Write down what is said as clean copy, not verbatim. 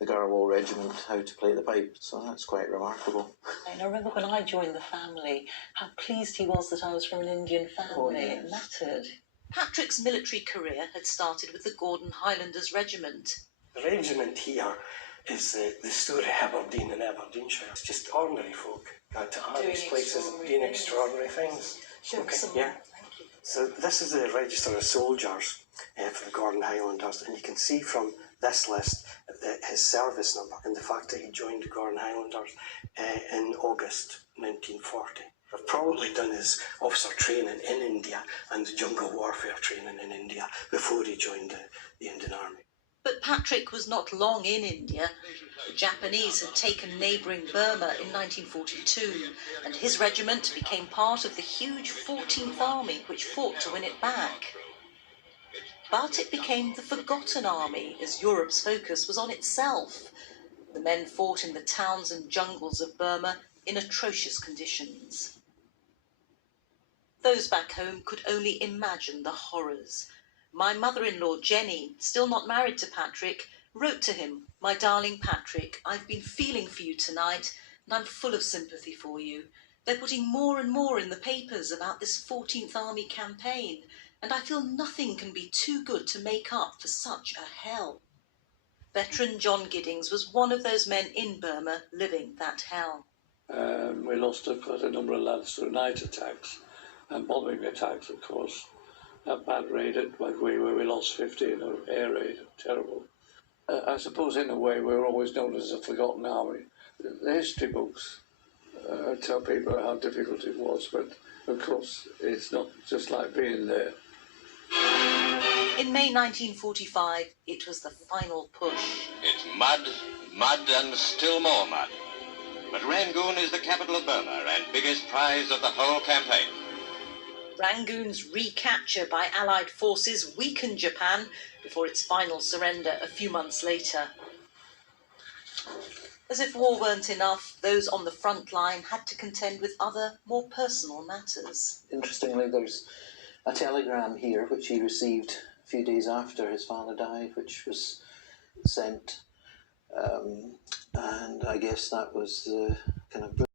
the Garwal Regiment how to play the pipe, so that's quite remarkable. I remember when I joined the family, how pleased he was that I was from an Indian family. Oh, yes. It mattered. Patrick's military career had started with the Gordon Highlanders Regiment. The regiment here is the Story Aberdeen in Aberdeenshire. It's just ordinary folk out to these places doing extraordinary things. Yeah. So this is the register of soldiers for the Gordon Highlanders, and you can see from this list his service number and the fact that he joined the Gordon Highlanders in August 1940. I've probably done his officer training in India and the jungle warfare training in India before he joined the Indian Army. But Patrick was not long in India. The Japanese had taken neighbouring Burma in 1942, and his regiment became part of the huge 14th Army which fought to win it back. But it became the forgotten army as Europe's focus was on itself. The men fought in the towns and jungles of Burma in atrocious conditions. Those back home could only imagine the horrors. My mother-in-law, Jenny, still not married to Patrick, wrote to him, "My darling Patrick, I've been feeling for you tonight, and I'm full of sympathy for you. They're putting more and more in the papers about this 14th Army campaign, and I feel nothing can be too good to make up for such a hell." Veteran John Giddings was one of those men in Burma living that hell. We lost quite a number of lads through night attacks and bombing attacks, of course. That bad raid at Wagwe where we lost 50 in an air raid, terrible. I suppose in a way we were always known as a forgotten army. The history books tell people how difficult it was, but of course it's not just like being there. In May 1945, it was the final push. It's mud, mud and still more mud. But Rangoon is the capital of Burma and biggest prize of the whole campaign. Rangoon's recapture by Allied forces weakened Japan before its final surrender a few months later. As if war weren't enough, those on the front line had to contend with other, more personal matters. Interestingly, there's a telegram here which he received a few days after his father died, which was sent, and I guess that was the kind of